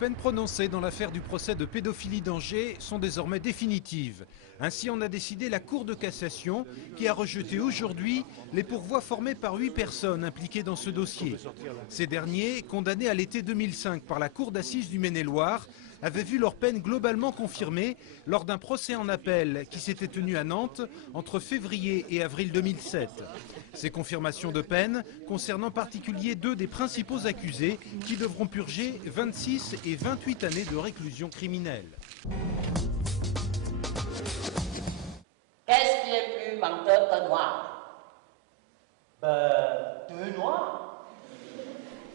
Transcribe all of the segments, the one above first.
peines prononcées dans l'affaire du procès de pédophilie d'Angers sont désormais définitives. Ainsi en a décidé la Cour de cassation qui a rejeté aujourd'hui les pourvois formés par 8 personnes impliquées dans ce dossier. Ces derniers, condamnés à l'été 2005 par la Cour d'assises du Maine-et-Loire, avaient vu leur peine globalement confirmée lors d'un procès en appel qui s'était tenu à Nantes entre février et avril 2007. Ces confirmations de peine concernent en particulier 2 des principaux accusés qui devront purger 26 et 28 années de réclusion criminelle. Qu'est-ce qui est plus menteur que noir? Deux noirs.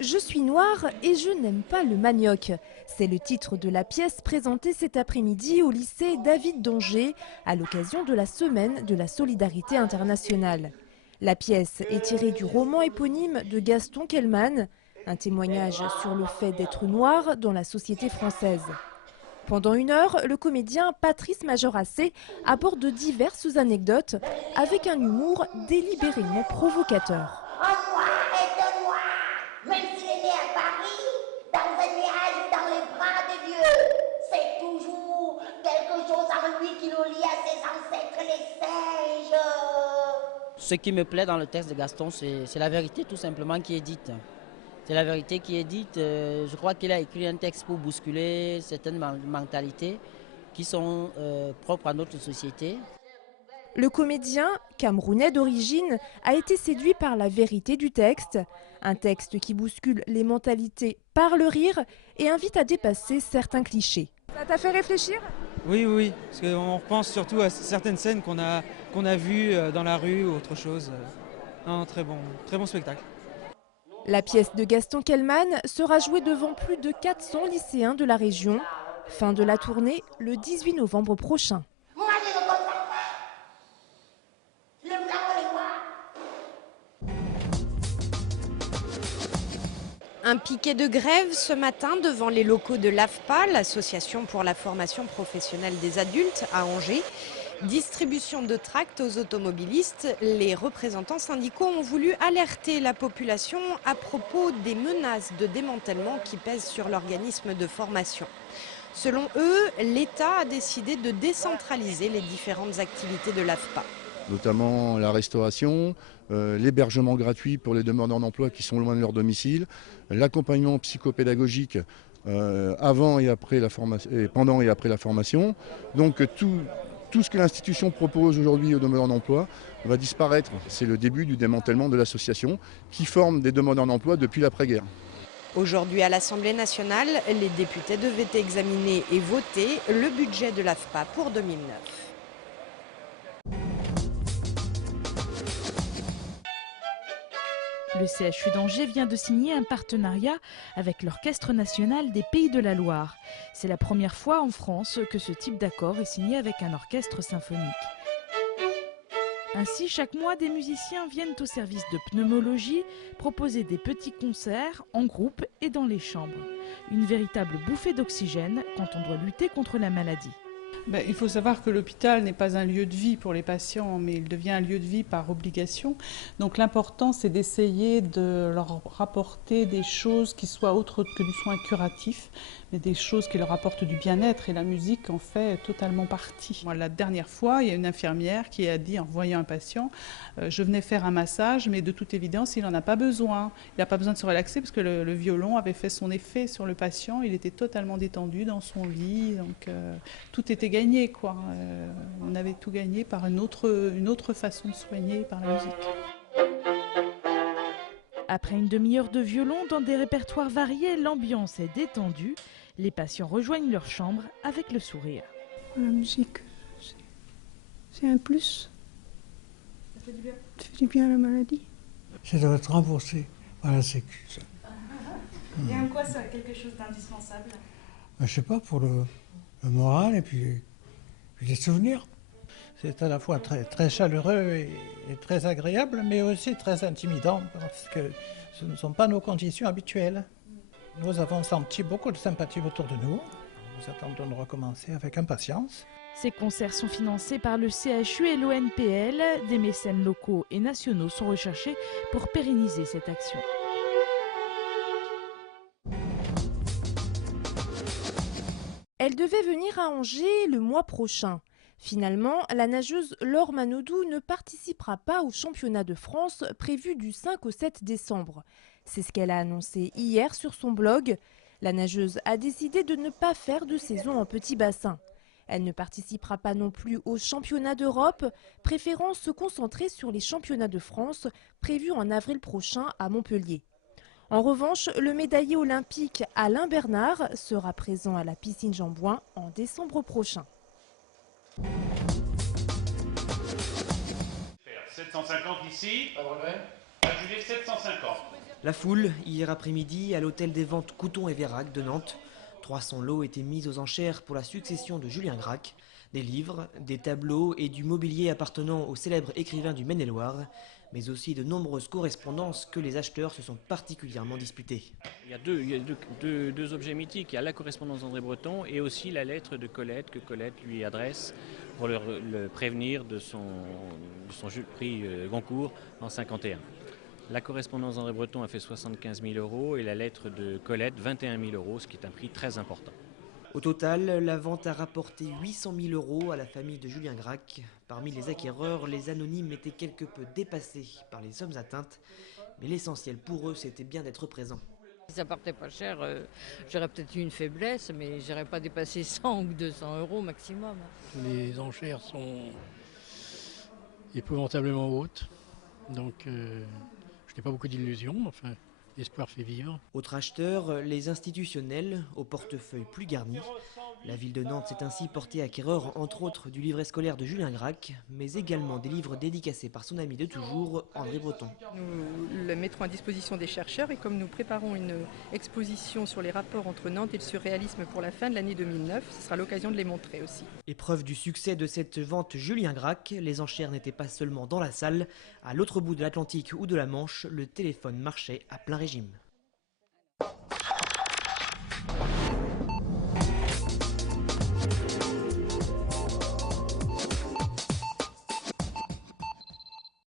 Je suis noire et je n'aime pas le manioc. C'est le titre de la pièce présentée cet après-midi au lycée David d'Angers à l'occasion de la semaine de la solidarité internationale. La pièce est tirée du roman éponyme de Gaston Kellmann, un témoignage sur le fait d'être noir dans la société française. Pendant 1 heure, le comédien Patrice Majoracé aborde diverses anecdotes avec un humour délibérément provocateur. Un noir est un noir, même s'il est né à Paris, dans un nuage ou dans les bras de Dieu. C'est toujours quelque chose en lui qui le lie à ses ancêtres, les singes. Ce qui me plaît dans le texte de Gaston, c'est la vérité tout simplement qui est dite. C'est la vérité qui est dite. Je crois qu'il a écrit un texte pour bousculer certaines mentalités qui sont propres à notre société. Le comédien, camerounais d'origine, a été séduit par la vérité du texte. Un texte qui bouscule les mentalités par le rire et invite à dépasser certains clichés. Ça t'a fait réfléchir ? Oui, parce qu'on repense surtout à certaines scènes qu'on a vues dans la rue ou autre chose. Non, très bon spectacle. La pièce de Gaston Kellmann sera jouée devant plus de 400 lycéens de la région. Fin de la tournée le 18 novembre prochain. Moi, je ne comprends pas. Le blanc ou le noir. Un piquet de grève ce matin devant les locaux de l'AFPA, l'association pour la formation professionnelle des adultes à Angers. Distribution de tracts aux automobilistes, les représentants syndicaux ont voulu alerter la population à propos des menaces de démantèlement qui pèsent sur l'organisme de formation. Selon eux, l'État a décidé de décentraliser les différentes activités de l'AFPA. Notamment la restauration, l'hébergement gratuit pour les demandeurs d'emploi qui sont loin de leur domicile, l'accompagnement psychopédagogique avant et après la formation, et pendant et après la formation. Donc tout ce que l'institution propose aujourd'hui aux demandeurs d'emploi va disparaître. C'est le début du démantèlement de l'association qui forme des demandeurs d'emploi depuis l'après-guerre. Aujourd'hui à l'Assemblée nationale, les députés devaient examiner et voter le budget de l'AFPA pour 2009. Le CHU d'Angers vient de signer un partenariat avec l'Orchestre national des Pays de la Loire. C'est la première fois en France que ce type d'accord est signé avec un orchestre symphonique. Ainsi, chaque mois, des musiciens viennent au service de pneumologie proposer des petits concerts en groupe et dans les chambres. Une véritable bouffée d'oxygène quand on doit lutter contre la maladie. Il faut savoir que l'hôpital n'est pas un lieu de vie pour les patients, mais il devient un lieu de vie par obligation. Donc l'important, c'est d'essayer de leur rapporter des choses qui soient autres que du soin curatif, mais des choses qui leur apportent du bien-être, et la musique en fait totalement partie. Moi, la dernière fois, il y a une infirmière qui a dit en voyant un patient, je venais faire un massage, mais de toute évidence, il n'en a pas besoin. Il n'a pas besoin de se relaxer parce que le violon avait fait son effet sur le patient. Il était totalement détendu dans son lit, donc tout était gagné, quoi. On avait tout gagné par une autre façon de soigner, par la musique. Après une demi-heure de violon dans des répertoires variés, l'ambiance est détendue. Les patients rejoignent leur chambre avec le sourire. La musique, c'est un plus. Ça fait du bien. Ça fait du bien à la maladie. Ça doit être remboursé par la Sécu. Et en quoi c'est quelque chose d'indispensable ? Je sais pas, pour le moral et puis les souvenirs. C'est à la fois très chaleureux et très agréable, mais aussi très intimidant, parce que ce ne sont pas nos conditions habituelles. Nous avons senti beaucoup de sympathie autour de nous. Nous attendons de recommencer avec impatience. Ces concerts sont financés par le CHU et l'ONPL. Des mécènes locaux et nationaux sont recherchés pour pérenniser cette action. Elle devait venir à Angers le mois prochain. Finalement, la nageuse Laure Manodou ne participera pas au championnat de France prévu du 5 au 7 décembre. C'est ce qu'elle a annoncé hier sur son blog. La nageuse a décidé de ne pas faire de saison en petit bassin. Elle ne participera pas non plus au championnat d'Europe, préférant se concentrer sur les championnats de France prévus en avril prochain à Montpellier. En revanche, le médaillé olympique Alain Bernard sera présent à la piscine Jean-Bouin en décembre prochain. 750 ici. Adjugé 750. La foule, hier après-midi, à l'hôtel des ventes Couton et Vérac de Nantes. 300 lots étaient mis aux enchères pour la succession de Julien Gracq. Des livres, des tableaux et du mobilier appartenant au célèbre écrivain du Maine-et-Loire, mais aussi de nombreuses correspondances que les acheteurs se sont particulièrement disputées. Il y a deux objets mythiques. Il y a la correspondance d'André Breton et aussi la lettre de Colette que Colette lui adresse pour le prévenir de son prix Goncourt en 1951. La correspondance d'André Breton a fait 75 000 € et la lettre de Colette 21 000 €, ce qui est un prix très important. Au total, la vente a rapporté 800 000 € à la famille de Julien Gracq. Parmi les acquéreurs, les anonymes étaient quelque peu dépassés par les sommes atteintes, mais l'essentiel pour eux, c'était bien d'être présents. Si ça partait pas cher, j'aurais peut-être eu une faiblesse, mais je n'aurais pas dépassé 100 ou 200 € maximum. Les enchères sont épouvantablement hautes, donc je n'ai pas beaucoup d'illusions, enfin l'espoir fait vivre. Autres acheteurs, les institutionnels, au portefeuille plus garni. La ville de Nantes s'est ainsi portée acquéreur, entre autres, du livret scolaire de Julien Gracq, mais également des livres dédicacés par son ami de toujours, André Breton. Nous le mettrons à disposition des chercheurs et comme nous préparons une exposition sur les rapports entre Nantes et le surréalisme pour la fin de l'année 2009, ce sera l'occasion de les montrer aussi. Épreuve du succès de cette vente Julien Gracq, les enchères n'étaient pas seulement dans la salle. À l'autre bout de l'Atlantique ou de la Manche, le téléphone marchait à plein régime.